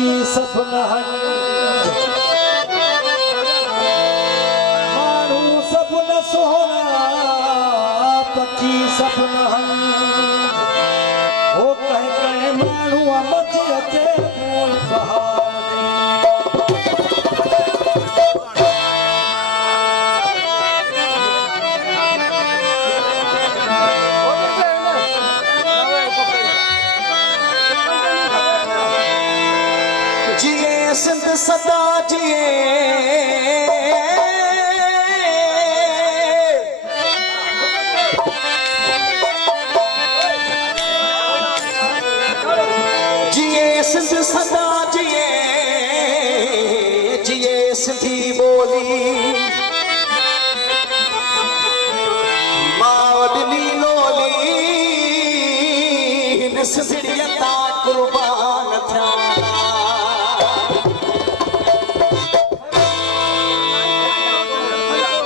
पकी सपना मानू सपना सोना पकी सपना वो कहे मानू मचे अचे कोई बहार सिंध सदा जिए जिए सिंध सदा जिए जिए सिंधी बोली मावडली लोली हिन सिंधियता कुर्बान थिया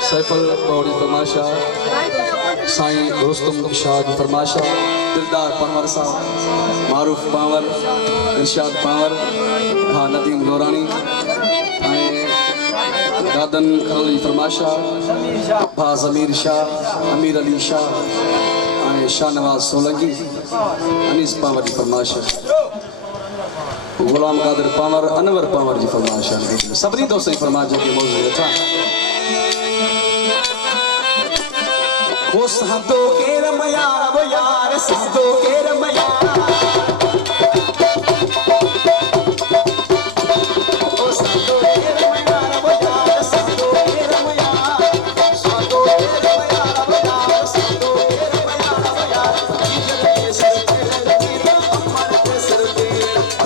सैफल पौड़ी फरमाशा साईं रुस्तम शाह की फरमाशा दिलदार पंवर साहब मारूफ पावर इरशाद पावर हाँ नदीम नौरानी दादन खल की फरमाशा भा ज़मीर शाह अमीर अली शाह शाहनवाज सोलंकी अनीस पावर की फरमाशा गुलाम कादिर पावर अनवर पावर की फरमाशा सभी दोस्तों की फरमाशा के मौजूद था वो साधो के रमया वो यार साधो के रमया वो साधो के रमया वो यार साधो के रमया साधो के रमया वो यार साधो के रमया वो यार जिधर सिर तेरे लगी तो अमर के सिर पे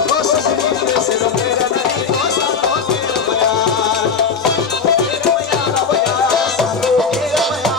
वो सजनी के सिर मेरा नहीं वो साधो के रमया वो यार साधो के रमया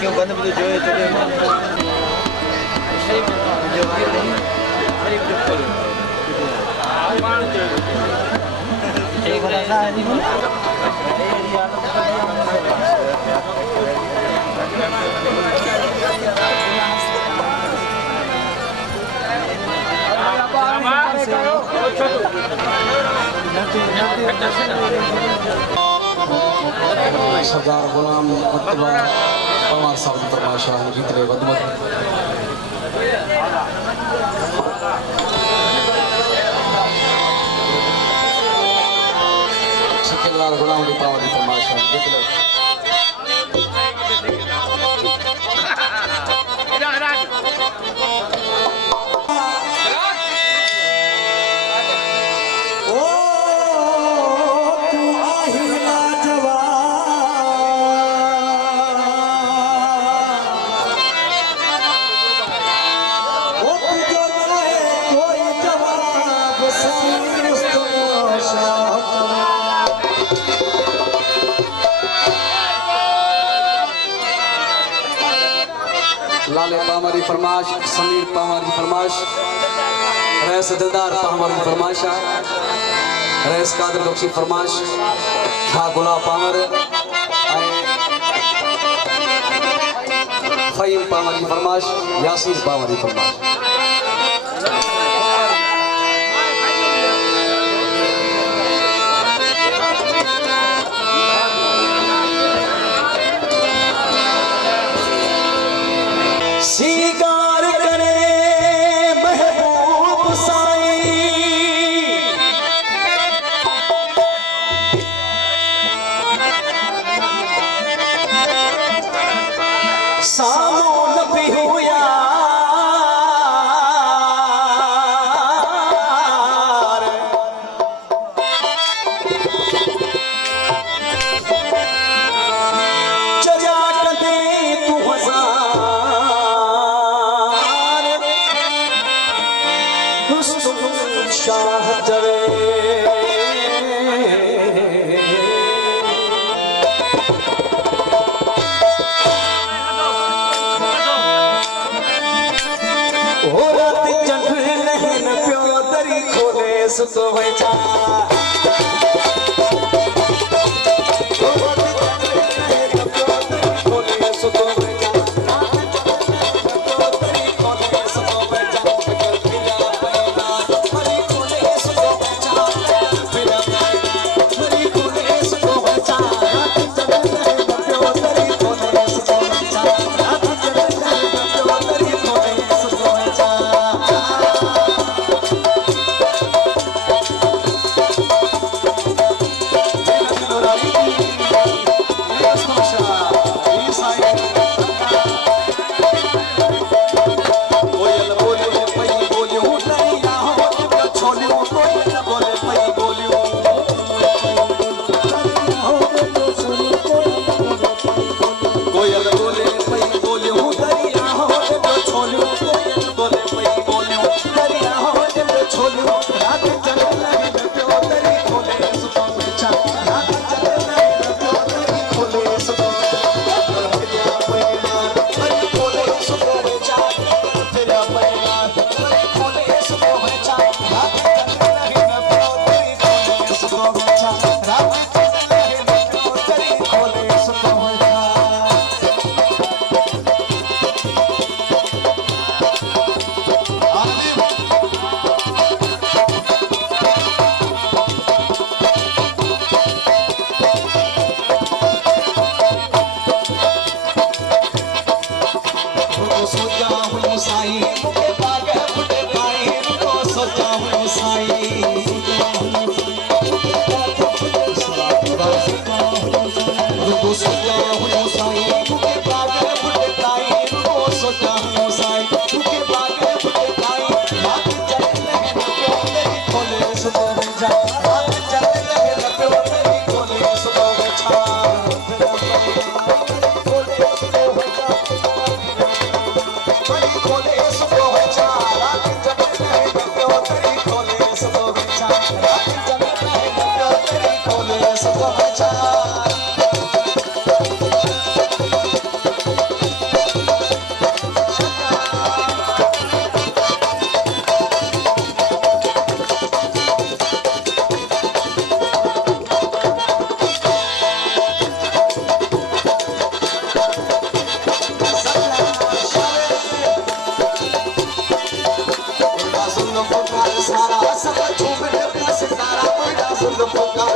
क्यों बंद भी जो सरदार गुलाम मुस्तफा पवार साहब की फरमाइश है जीत रहे वदमत सरदार गुलाम की पावर की फरमाइश है जीत रहे लाले पामारी फरमाश, समीर पामारी फरमाश, रईस दिलदार पामारी फरमाश, रईस कादिर बख्शी फरमाश, खा गुला पामर, फहीम पामारी फरमाश, यासीर पामारी फरमाश। शिकार करे महबूब साईं, सामो नबी हुया चजा कदे तू शाह जवे हो रात चंड लहन प्यो दरी खोले सुतो वचा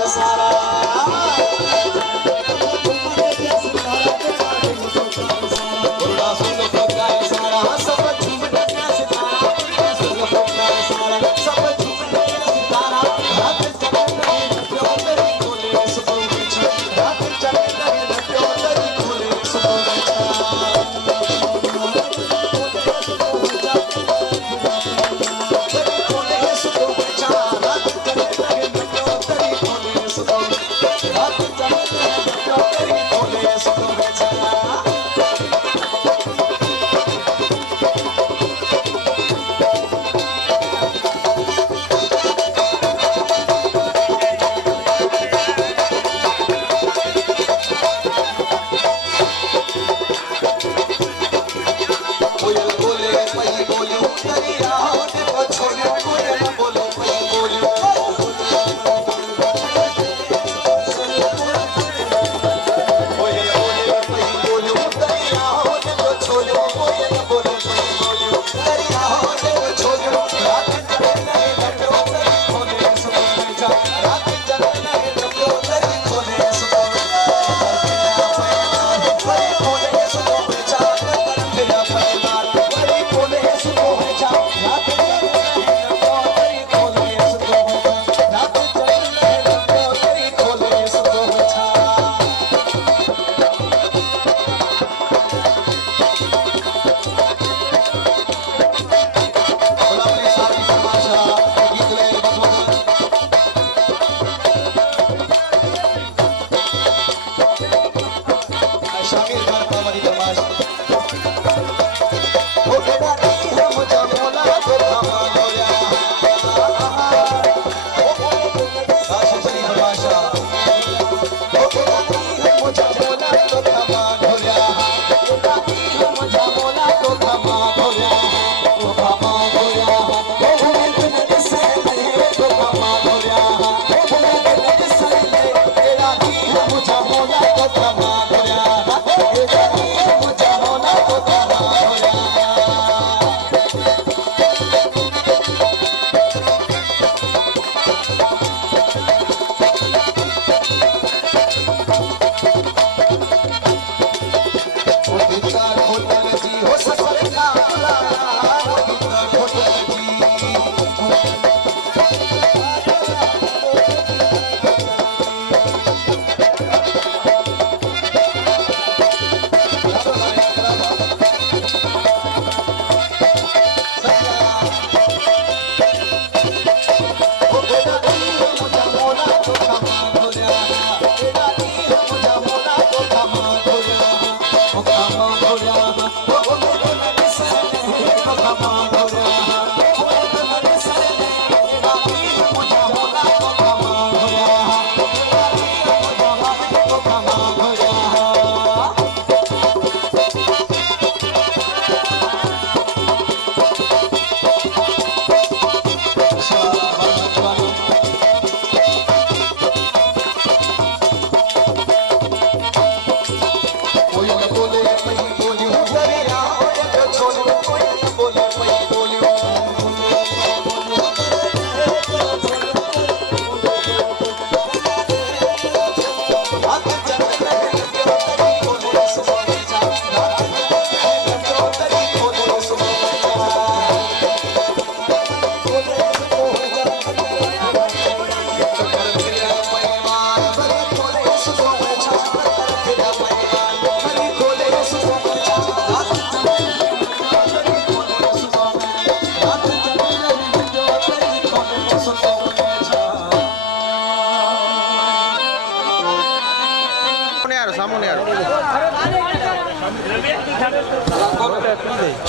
सारा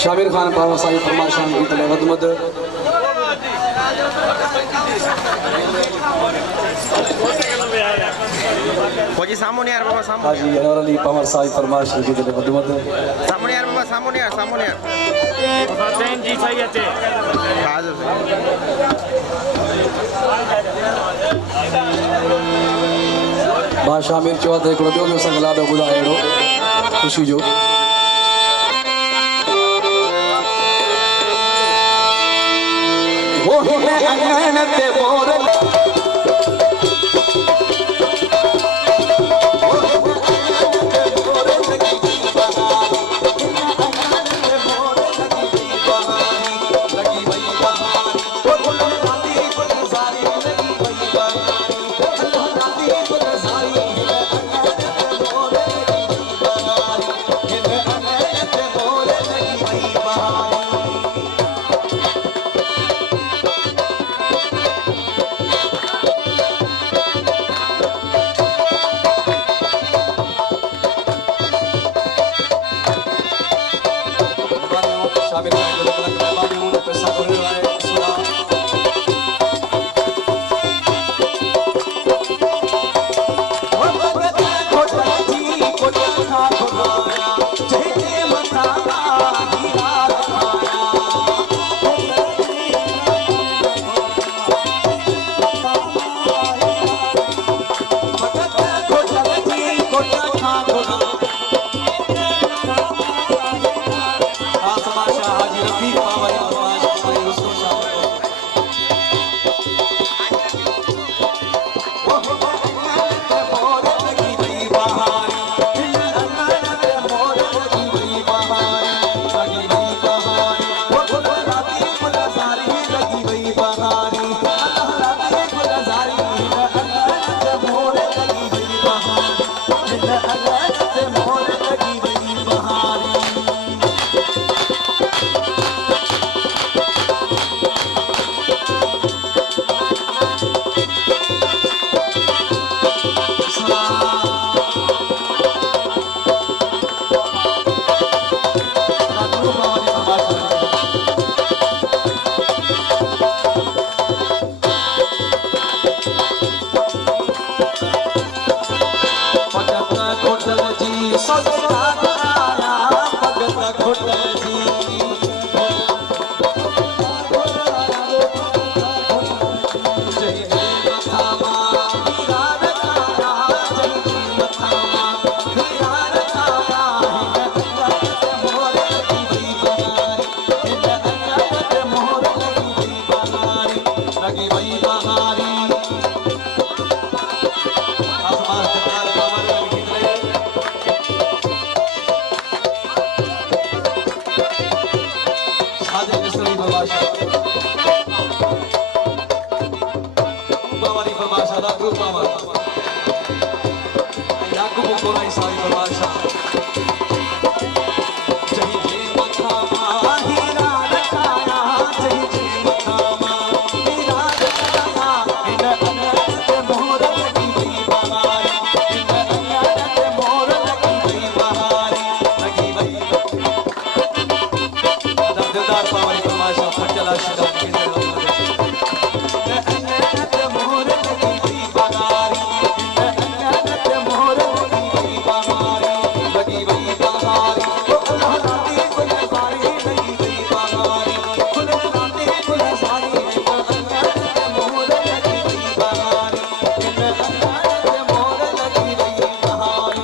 शामिर खान पावा साई फरमाशान की तले वदमद Koji samun यार बाबा samun. हाजी अनवर अली पावर साई फरमाशान की तले वदमद Samun यार बाबा samun यार samun यार. Ten जी सही है ते. Kaza. बा शामिर चौथ हिकिड़ो ॿियो बि असांखे लाॾो ॿुधाए अहिड़ो ख़ुशी जो वो हिन अंगन ते मोर बोलाई सारी फरमाइश जय जय मथा हीरा रखाया जय जय मथा हीरा रखाया इन अनंत मोर लगी गई बहारी इन अनंत मोर लगी गई बहारी लगी गई दर्देदार पावन की फरमाइश फटला शिदा के अनंत मोर लगी गई बहारी इन अनंत मोर लगी गई बहारी लगी गई बहारी ओ अल्लाह गुलजारी लगी गई बहारी गुलजारी इन अनंत मोर लगी गई बहारी इन अनंत मोर लगी गई बहारी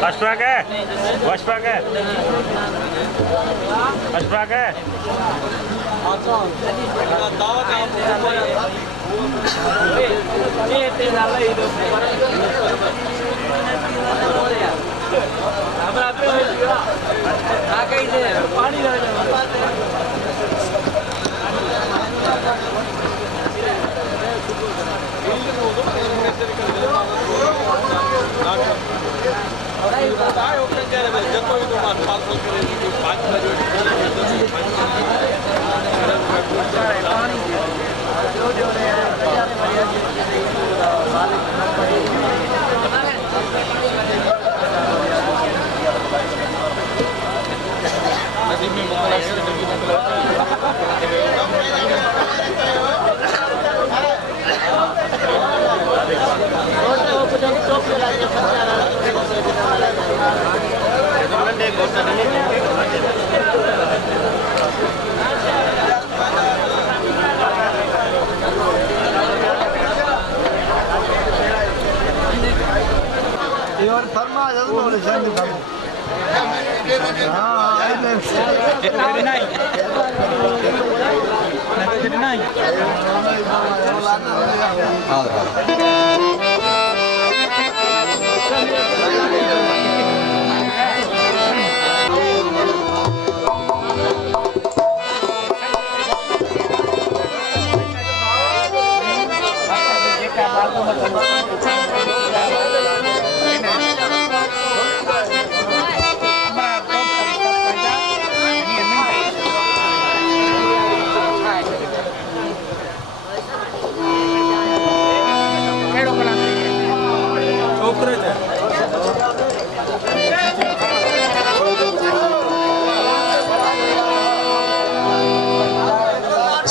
Waspaga. Waspaga. Waspaga.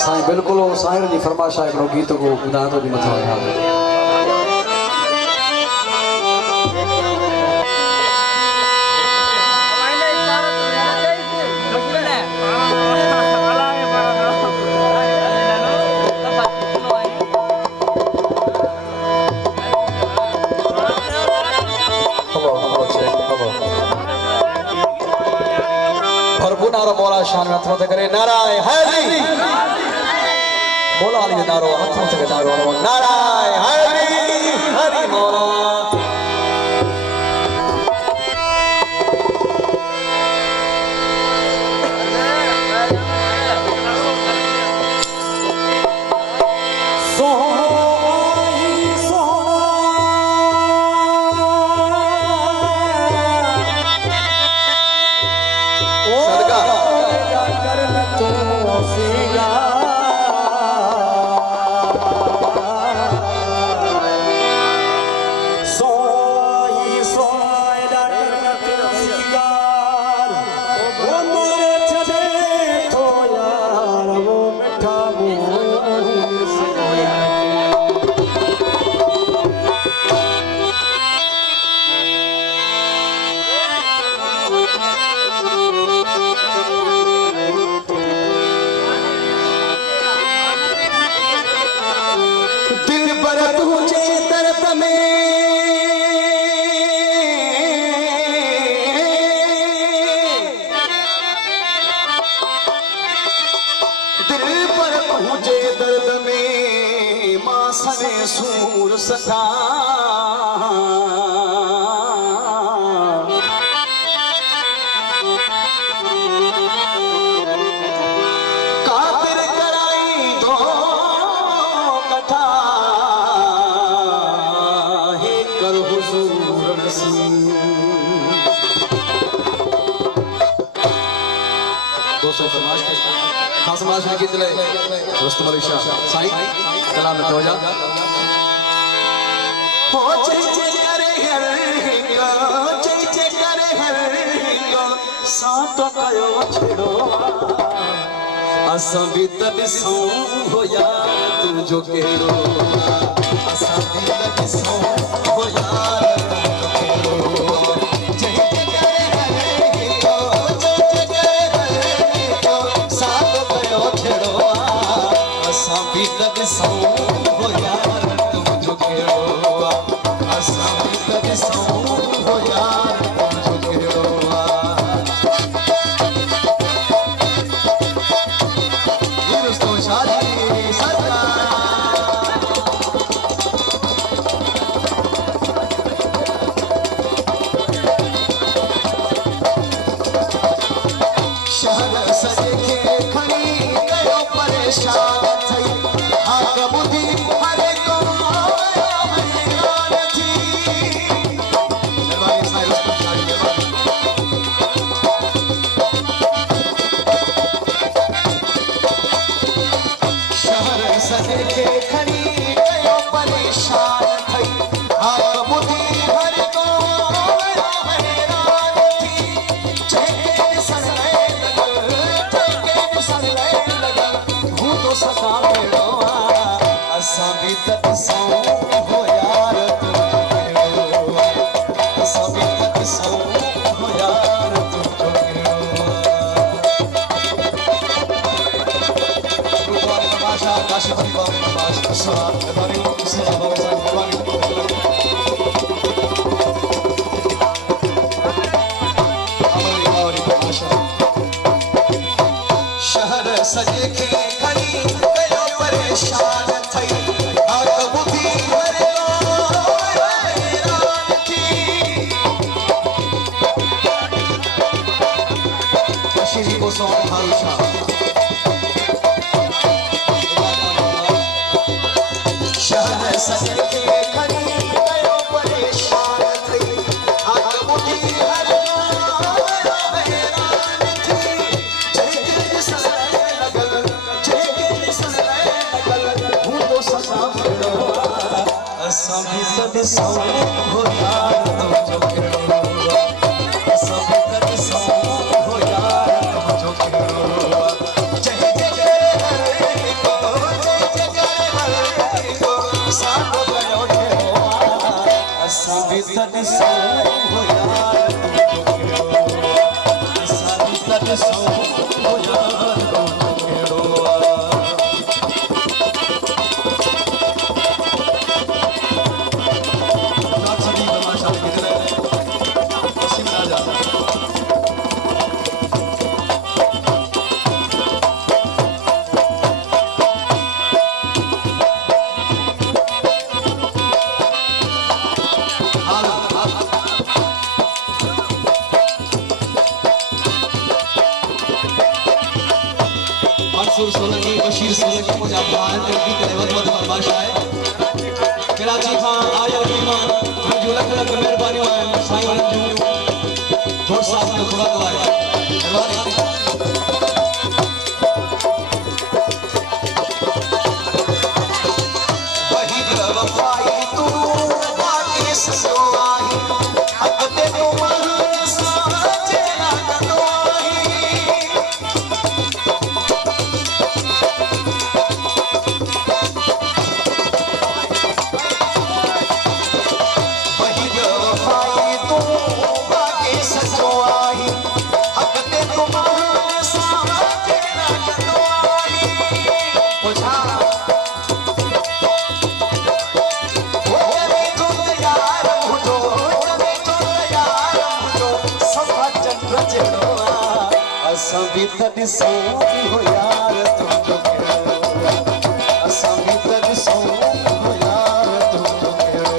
साईं बिल्कुल साईं जी फरमाइश आहे हिकिड़ो गीत को ॿुधायां थो जी मथां यादि भरपूर नारो मौला शान हथ मथे करे नाराय हैदरी मौला अली जो नारो हथ मथे करे नारो नाराय हैदरी हरि मौला सूर सखा कातिर कराई दोस्तों फरमाइश खास फरमाइश में गीत ले रुस्तम अली शाह साईं कलाम में तवज्जो हो चे करे हर सातो कयो छेड़ो असां भी तब सौ हो यार तुम जो केड़ो असां भी तब सौ हो यार सौ हो यार तुम जो केड़ो असां भी तब सौ हो यार तुम जो केड़ो ये दोस्तों शादी सदा शहर सजे के खड़ी कयो परेशान थई बुद्धि हरे को हैरान थी मेहरबानी साईं रुस्तम शाह शहर सजे के खड़ी कयो परेशान थई बुद्धि हरे को हैरान थी जेके सन लगल हूं तो सदा मेड़ो असां भी तब सौ हो यार तुम जो केड़ो असां भी तब सौ हो यार तुम जो केड़ो गुरुद्वारे तमाशा काशीपुरी बाबा तमाशा सलाम मेहरबानी सलाम मेहरबानी अमली तमाशा शहर सजे के खड़ी कयो परेशान शहर सजे के खड़ी कयो परेशान थई बुद्धि हर हैरान थी जेके सन लगल हूं तो सदा मेड़ो असां भी तब सौ हो यार तुम जो केड़ो असां भी तब सौ हो यार तुम जो केड़ो सातो कयो छेड़ो असां भी तब सौ हो यार तुम जो केड़ो असां भी तब सौ हो यार तुम जो केड़ो नाथ सदी तमाशा कितने सिंह राजा मंसूर सोलंकी बशीर सोलंकी मुझे भान की कलेवत मत फरमाइश है कराची खां आया ईमान जो लख लख मेहरबानी है साईं रंजू थोड़ साहब ने खुदा दवाया मेहरबानी वही वफाई तू बाकी ससुराई अगते को मन साचे ना कतवाई असां भी तब सौ हो यार तुम जो केड़ो असां भी तब सौ हो यार तुम जो केड़ो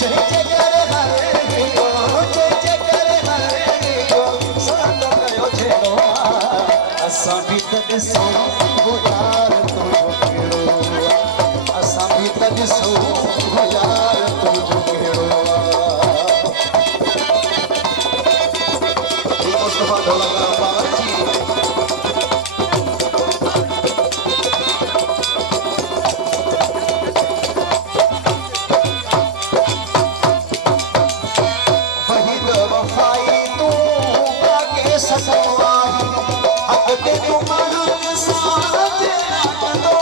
जय करे हरे को सातो कयो छेड़ो असां भी तब सौ हो यार तुम जो केड़ो असां भी तब सौ हो यार तुम जो केड़ो मुस्तफा ढोलक अॻिते को माण्हू साथ कंदो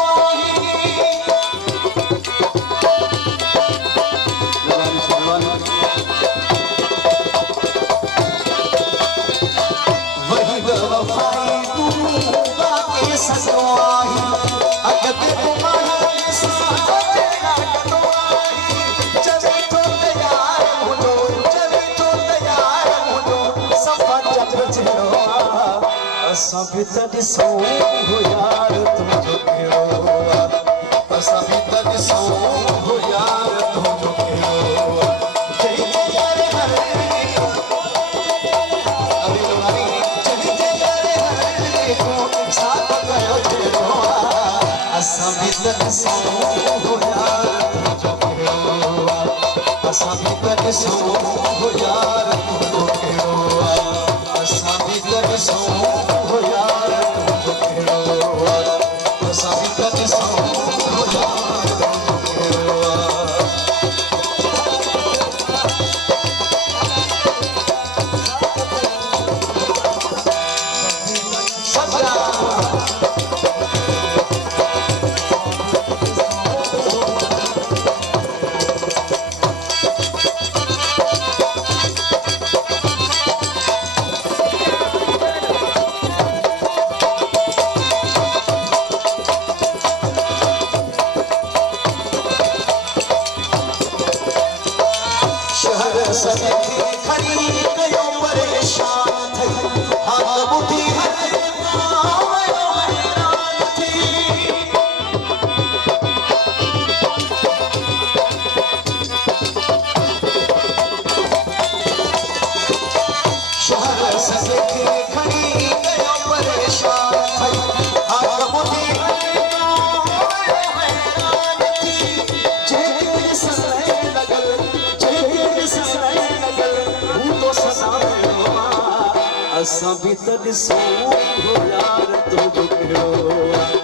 वही वफ़ाई तूं बाक़ी सघो आहीं अॻिते को माण्हू साथ कंदो आहीं चवे थो तयार हूंदो चवे थो तयार हूंदो सफ़ा चंद्र जहिड़ो आहे असां बि त ॾिसूं हो यार तुंहिंजो कहिड़ो आहे असां बि त ॾिसूं हो यार तुंहिंजो कहिड़ो आहे असां बि त ॾिसूं हो यार तुंहिंजो कहिड़ो आहे असां बि त ॾिसूं हो यार तुंहिंजो कहिड़ो आहे असां बि त ॾिसूं हो यार तुंहिंजो कहिड़ो आहे असां बि त ॾिसूं हो यार तुंहिंजो कहिड़ो आहे असां बि त ॾिसूं हो यार तुंहिंजो कहिड़ो आहे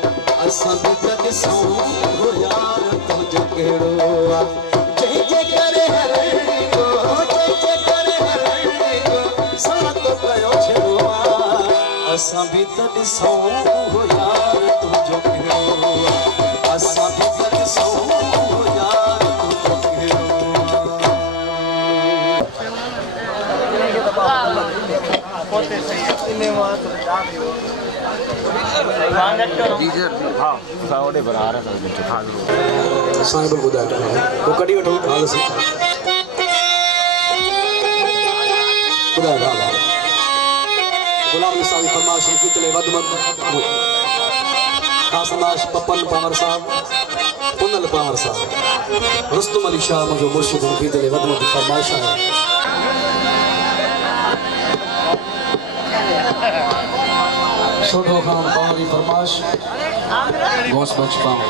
असां बि त ॾिसूं हो यार तुंहिंजो कहिड़ो आहे जंहिंजे करे जंहिंजे करे साथ कयो छेड़ो आहे असां बि त ॾिसूं हो यार तुंहिंजो कहिड़ो आहे असां बि त ॾिसूं हो यार तुंहिंजो कहिड़ो साईं बि ॿुधाए पोइ कढी वठो हाल सां ॿुधाए हाल गुलाम निसावी फरमाइश कीतले वध मत ख़ासि फरमाइश पपन पावर साहब पुनल पावर साहब रुस्तम अली शाह मुंहिंजो मुर्शिद कीतले वध मत फरमाइश आहे छोटो खान पावर की फरमाइश गौस बख्श पावर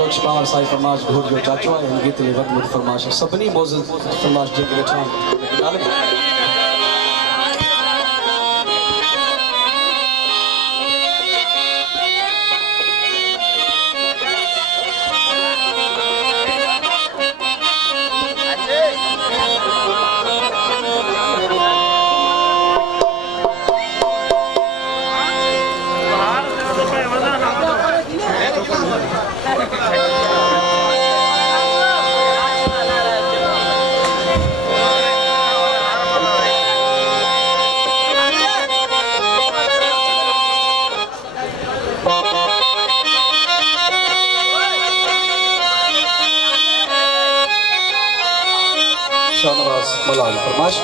बख्श पावर साई फरमाइश घोट जो चाचो है गीत ले वक्त मुझ फरमाइश सभनी मौजूद फरमाइश जेके वेठा शाहनवाज मलाल फरमाइश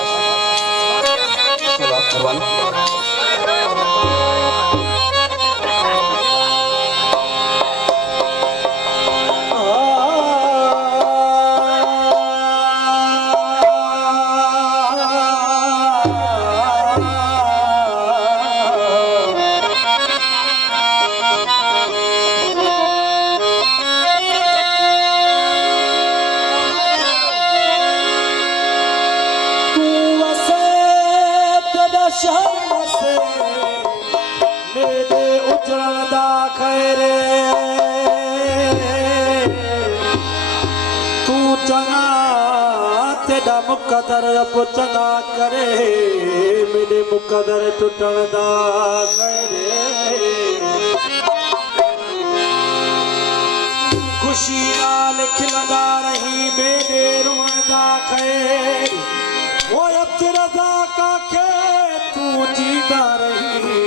मुकदर पुछदा करे मेरे मुकदर टुटण दा करे खुशी नाल खिलदा रही मेरे रोण दा खैर ओ अब्द रज़ा का के तू जीदा रही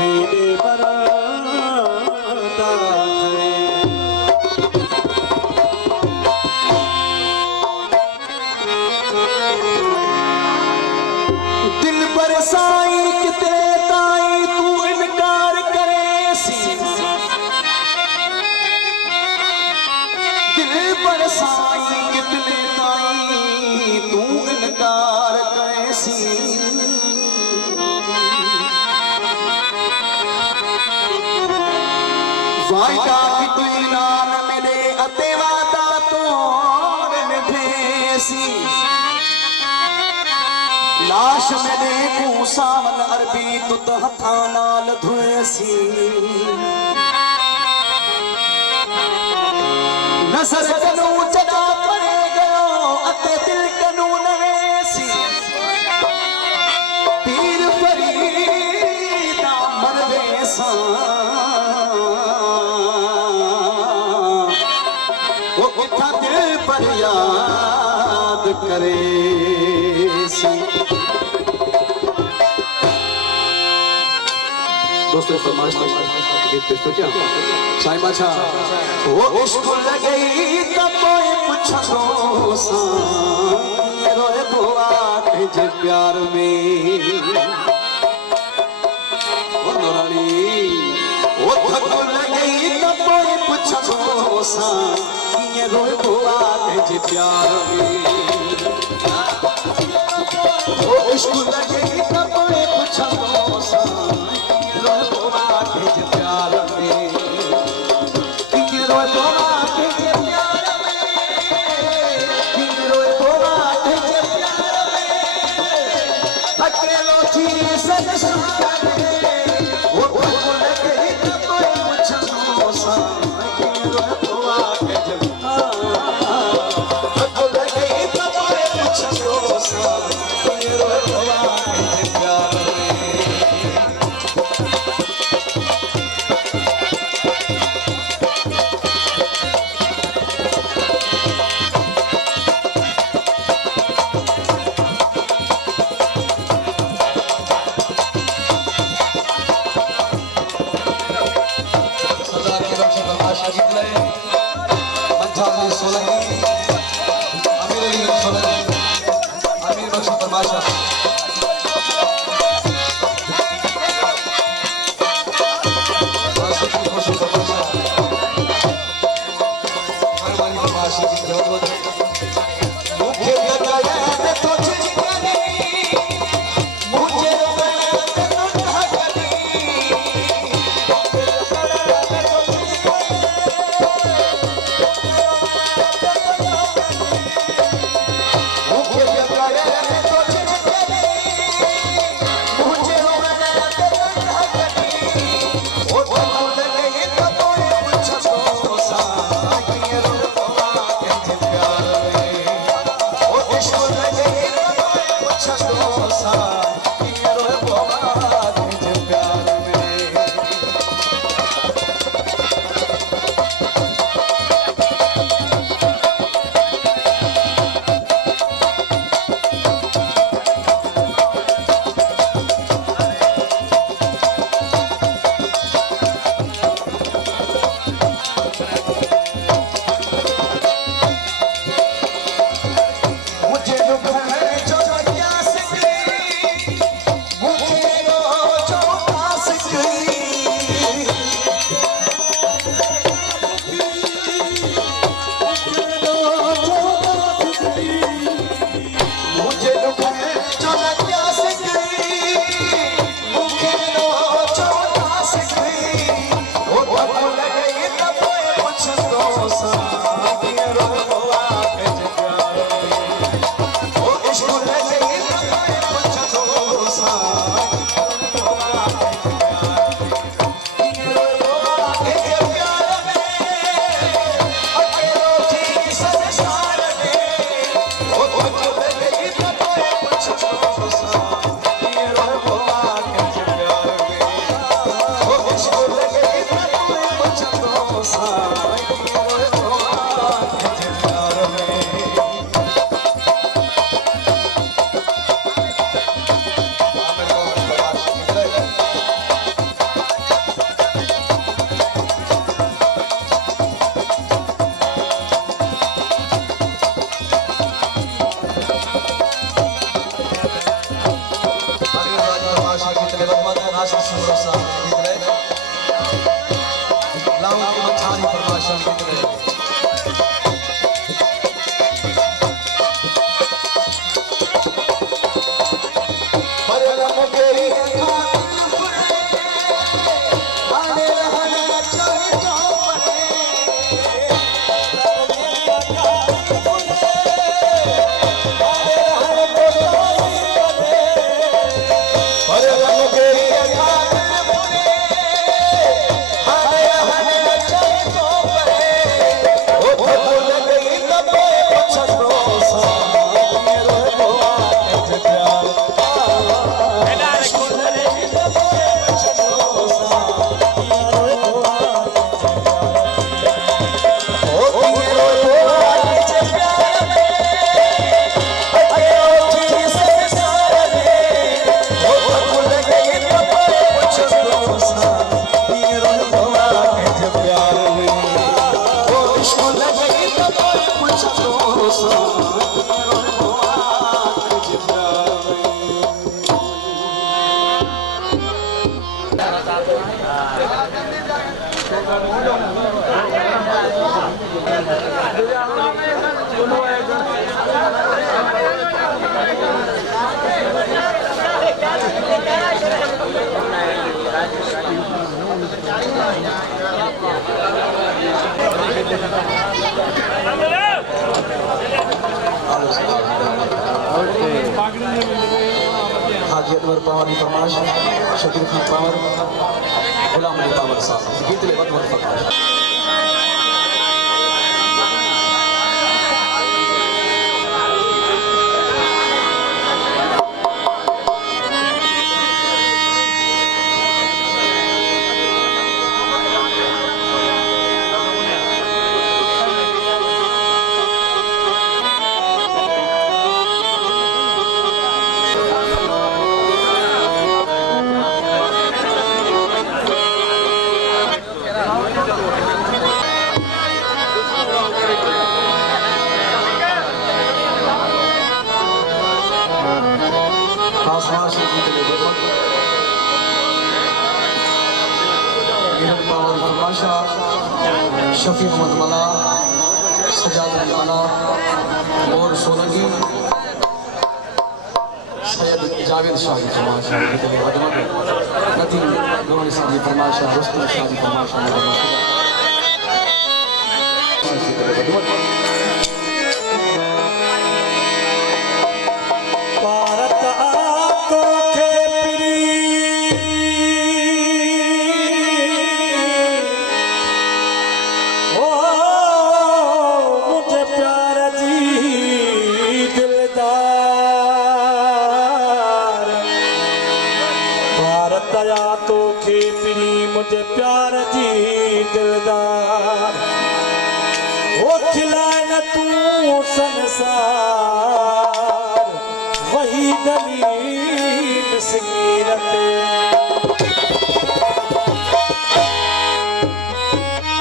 मेरे मरण दा खैर दिल बरसाई किते ताई तू इनकार करे सी दिल बरसाई कितने ताई तू इनकार करे सी वायदा की तू नाम मिले अते वादा तोड़ निभेसी लाश मेरे को सावन अरबी तुत हथा नाल धुएसी नजर कनू जदा पड़े गयो अते दिल कनू नवेसी तीर फरीदा मरवे सा वो किथा दिल पर याद करे सी दोस्तों फरमाइश गीत पेश तो क्या साईं बादशाह वो इश्क लगई तब पुछो सा रोए बुआ तुझे प्यार में ओ नौरानी वो धक लगई तब पुछो सा रोए बुआ तुझे प्यार में वो इश्क लगई तब पुछो सा रोए बुआ तुझे प्यार में रोए बुआ तुझे प्यार में रोए बुआ तुझे प्यार में अकेलो थी संसार में वो धक लगई तब पुछो सा रोए बुआ तुझे धक लगई तब पुछो सा रोए बुआ तुझे प्यार में भरोसा गीत रहे लाऊं की मछारी फरमाइश गीत रहे हाजी अनवर पवार की फरमाइश शकील खान पवार गुलाम अली पवार साहब गीत ले वक्त फरमाइश शफी मोहम्मद मला सजाद मला और सोलंगी सैयद जावेद शाह की फरमाइश नदी नूरानी साहब की फरमाइश रुस्तम शाह की फरमाइश मुझे प्यार जी दिलदार वो खिलाए न तू संसार वही गरीब मिस्कीन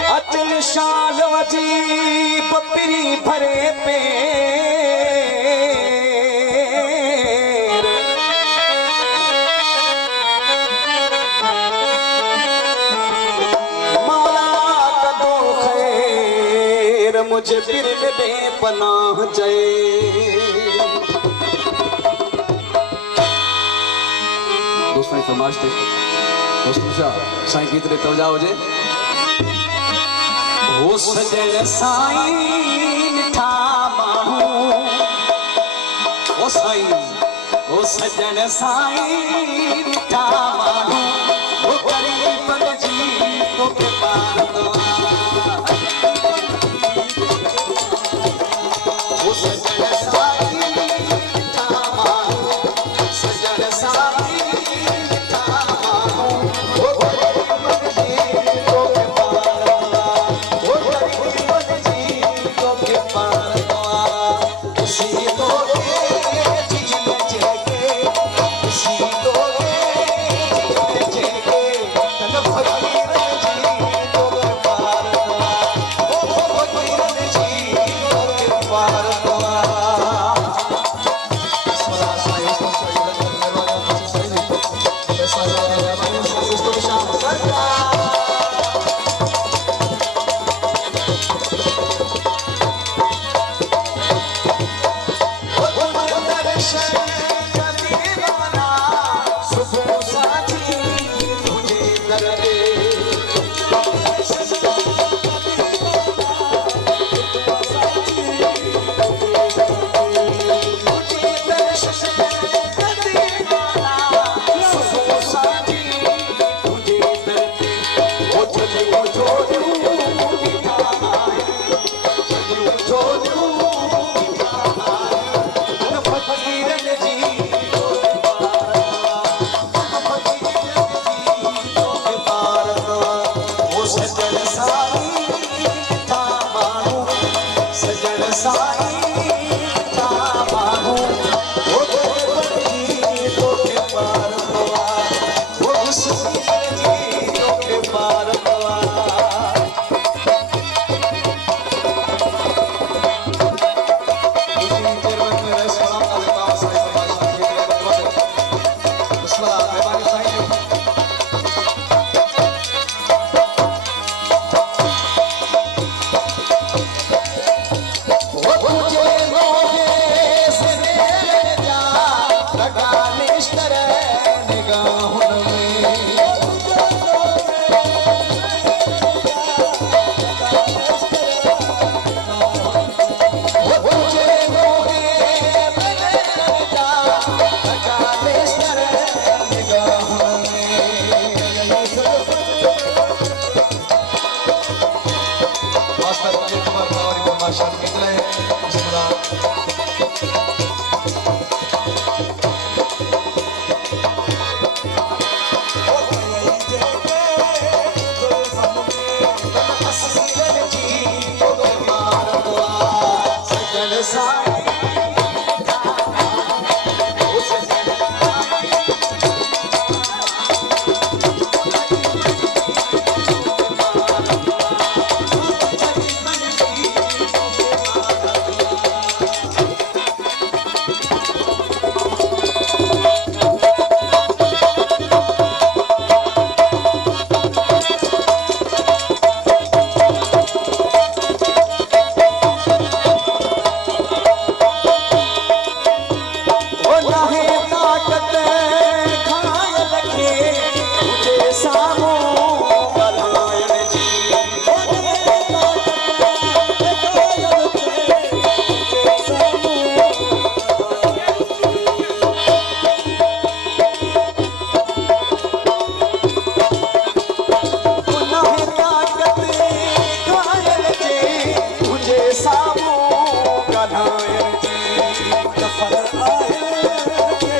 अचल शाल अजीब पिरी भरे पे मुझे फिर बेपनाह जाए दोस्तों की फरमाइश थी दोस्तों शाह साईं गीत रे तवजा हो जे हो सजन साईं ठा माहू ओ सजन साईं ठा माहू ओ गरीब जी तो के पार दर्शन का दीवाना सुबह साथी तुझे दर्दे सामो गधायन जी दफन आए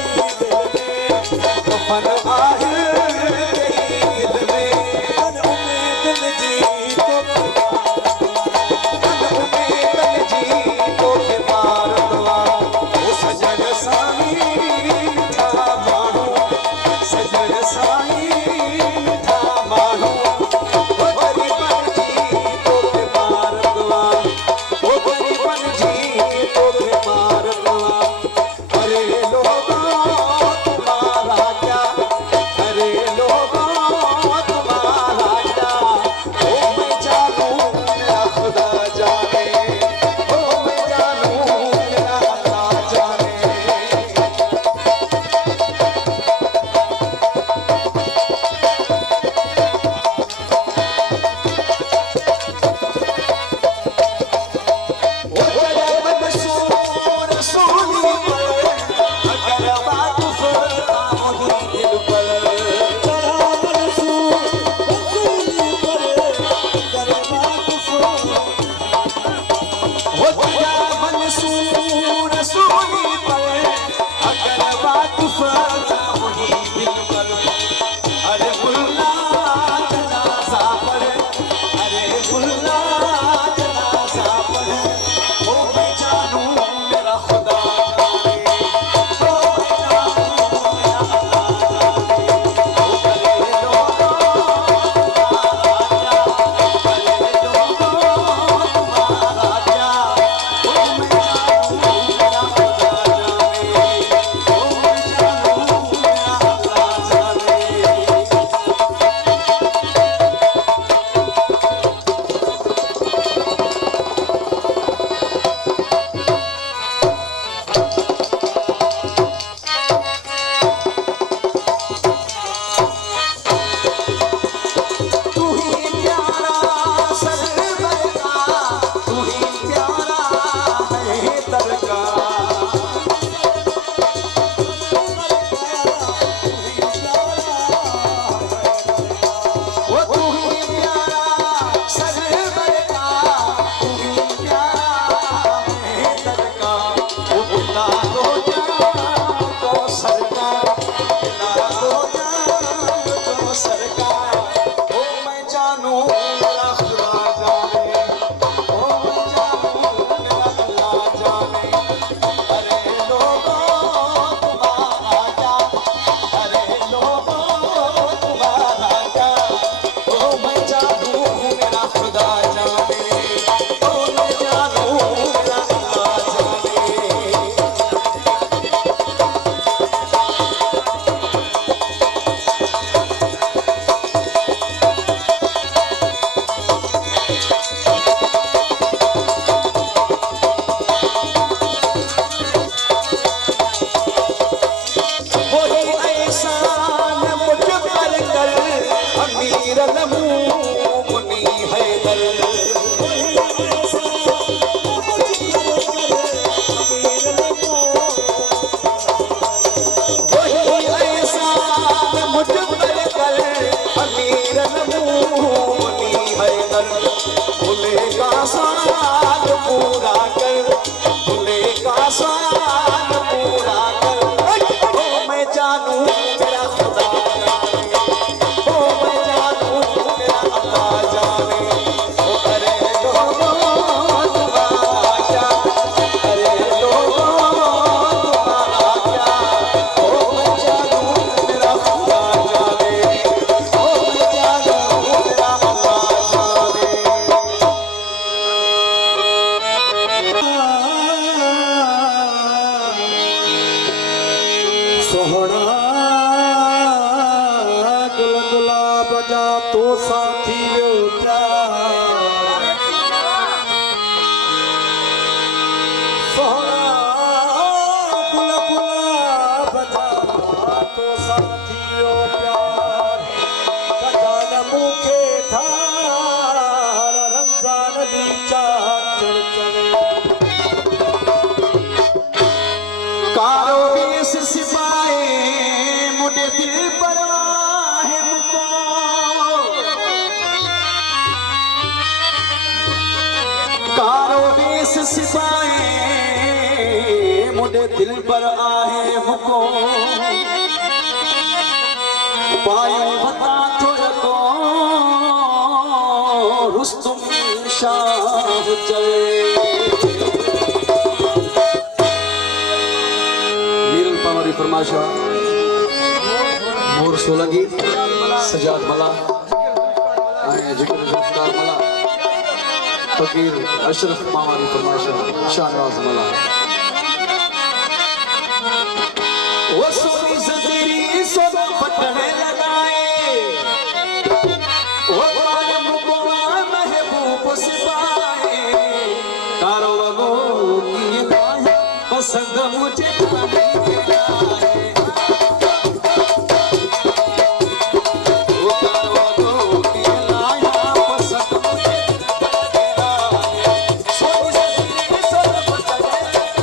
जानू मेरा खुदा जाने, ओ मैं जानू मेरा अल्लाह जाने, ओ करे लोगों तुम्हारा क्या, करे लोगों तुम्हारा क्या, ओ मैं जानू मेरा खुदा जाने, ओ मैं जानू मेरा अल्लाह जाने। सोहना गुलगुला बजा तो साथी प्यार, सोहना गुलगुला बजा तो साथी प्यार, कटान मुखे धार रमजान दी चांचड़ चले। कारो वेश सिपाए मुझे दिल पर आहे मुको, कारो वेश सिपाए मुझे दिल पर आहे मुको, पायो बता थोड़ा को रुस्तुम शाह चले। फरमाशा मोर सोलंगी सजाद मला आए जिक्र जुल्फकार मला फकीर अशरफ मामारी फरमाशा शाहनवाज मला। वो सोनी ज़ंजीरी सोना पटने लगाए, वो बारम गोवा महबूब सिपाए, कारो वगो की माया पसंद मुझे बनी आए, वो कारो वगो की माया पसंद मुझे बनी आए, सोनी ज़ंजीरी सोना पटने लगाए।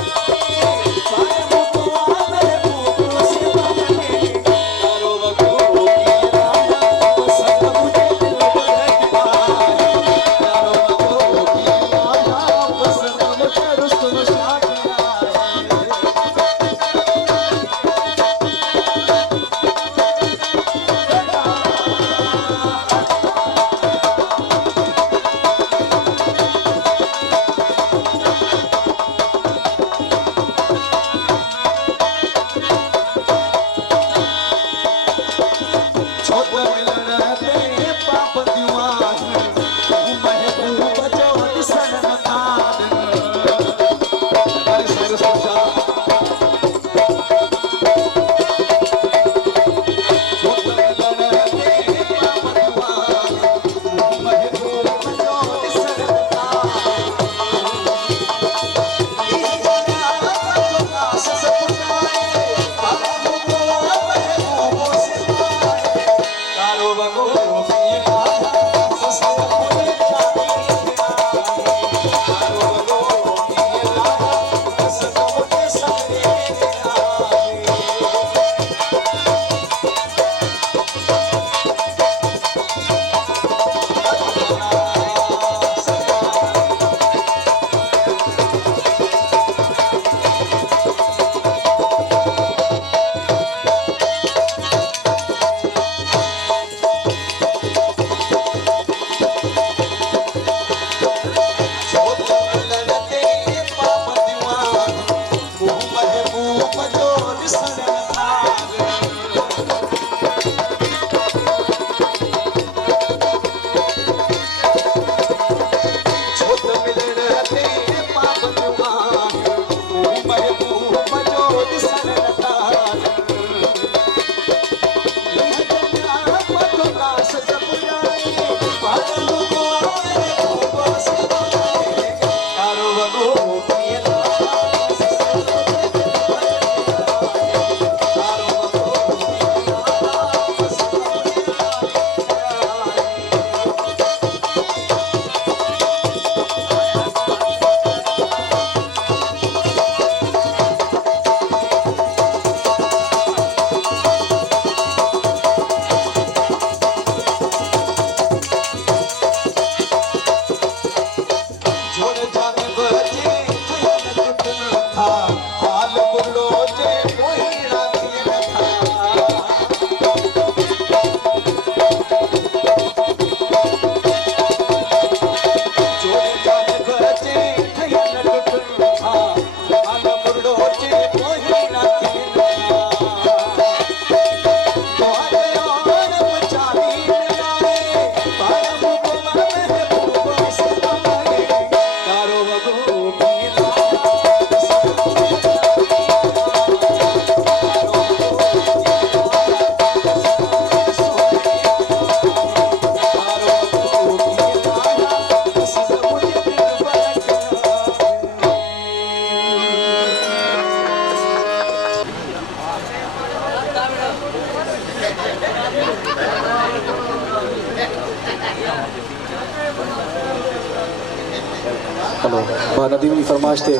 हेलो भाई नदीम की फरमाइश थे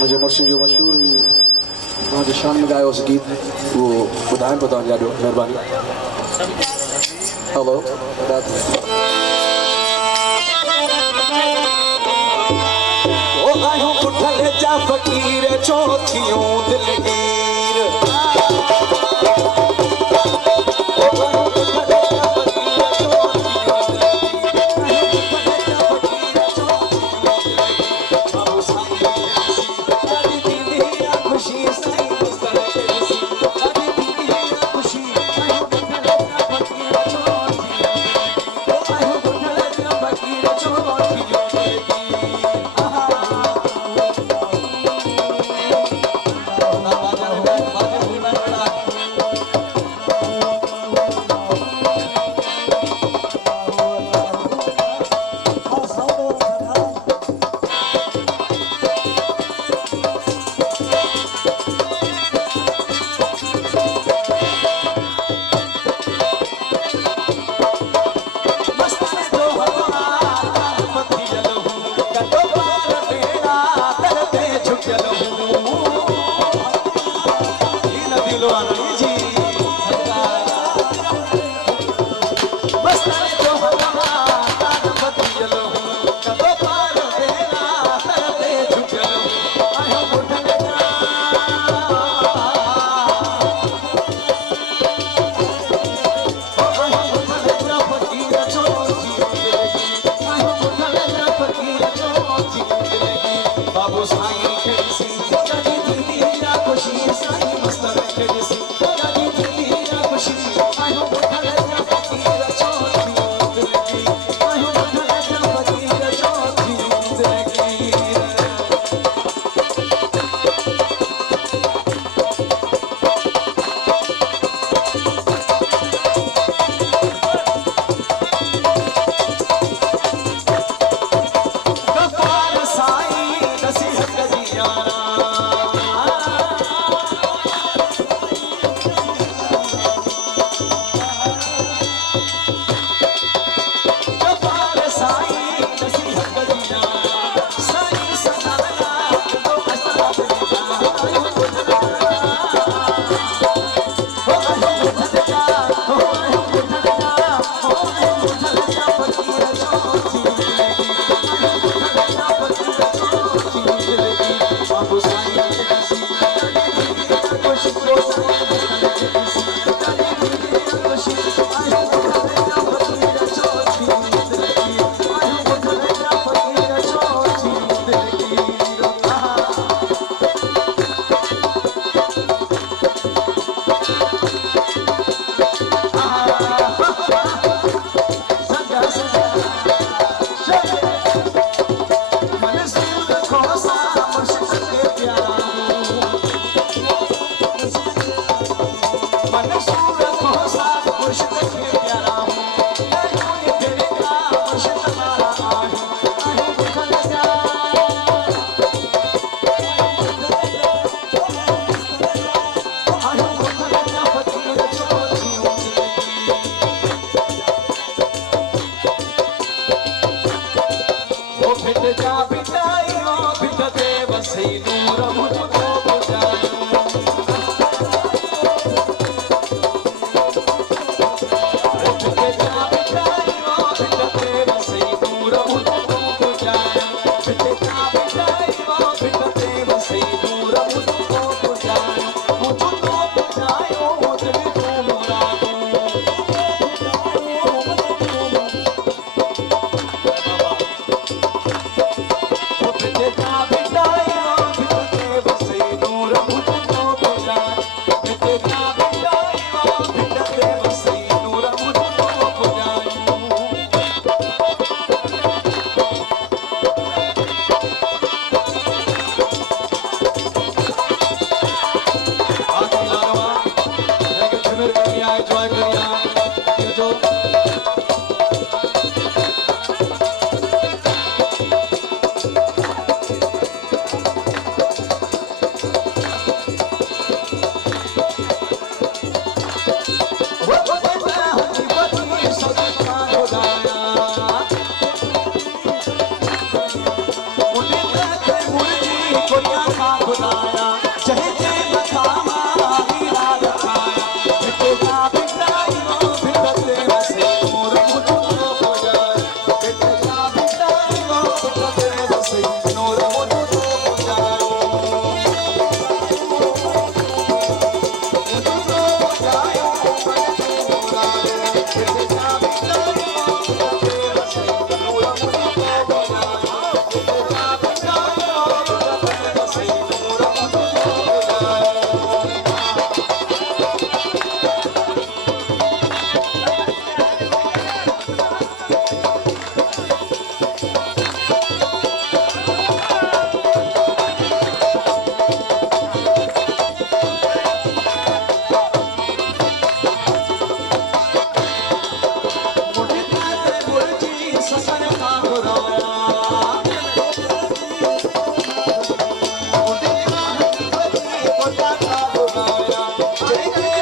मुझे मुर्शिद जो मशहूर हुई वहाँ जो शान में गाया उस गीत वो ॿुधाइनि पियो तव्हां ॾाढो महिरबानी हेलो ओ आयो उठल जा फकीर चौथियों दिलगीर बाबू साईं खे ॾिसी खुशी साईं मस्तक खे ॾिसी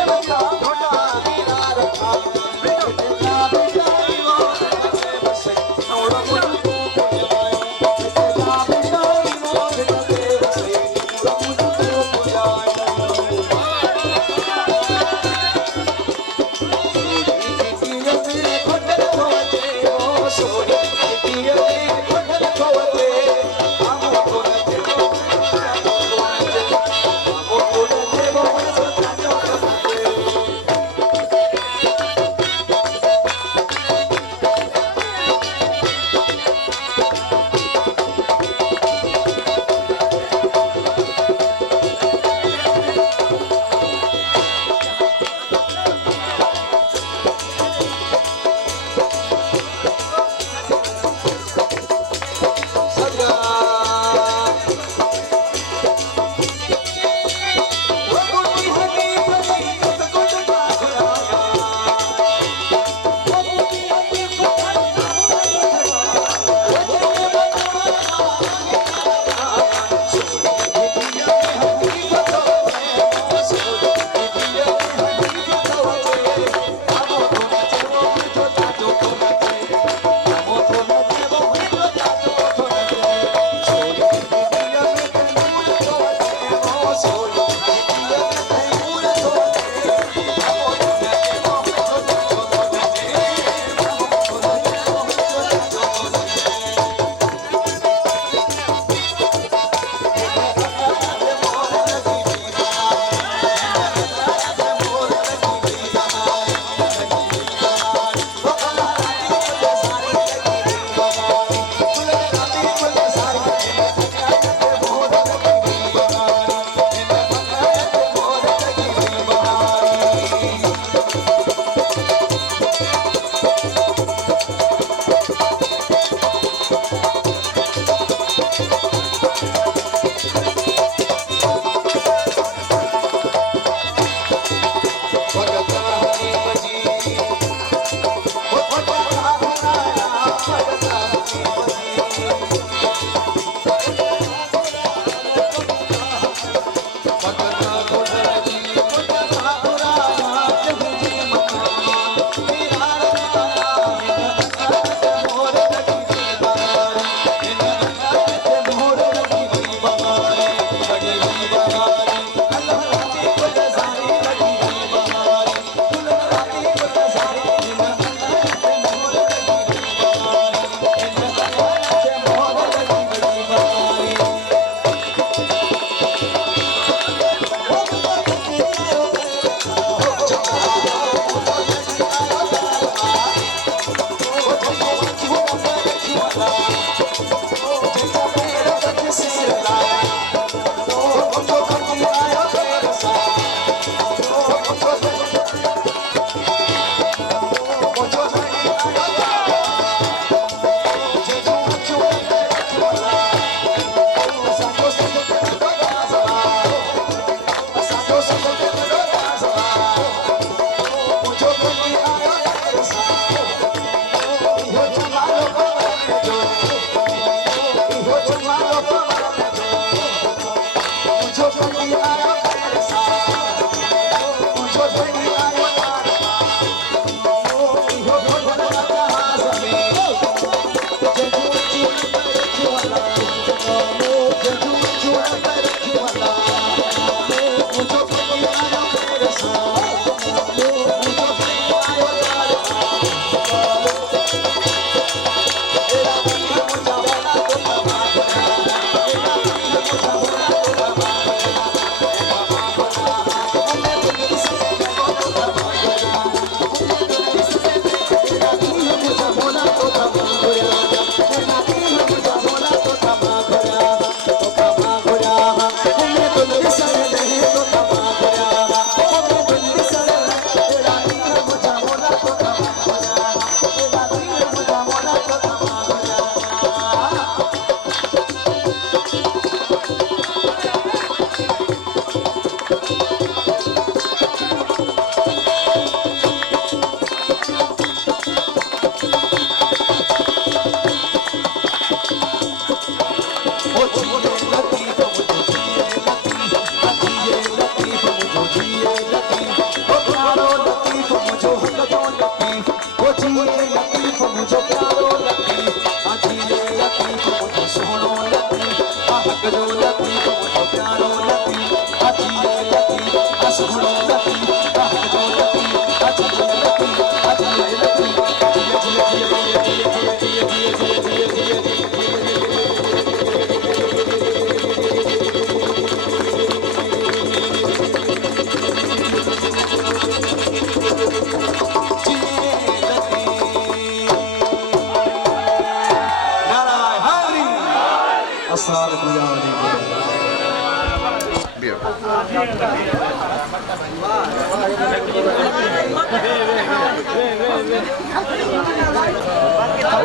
Thank you.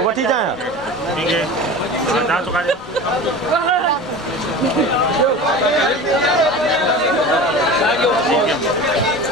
वठी जाए ठीक है हाँ चुका दे ठीक है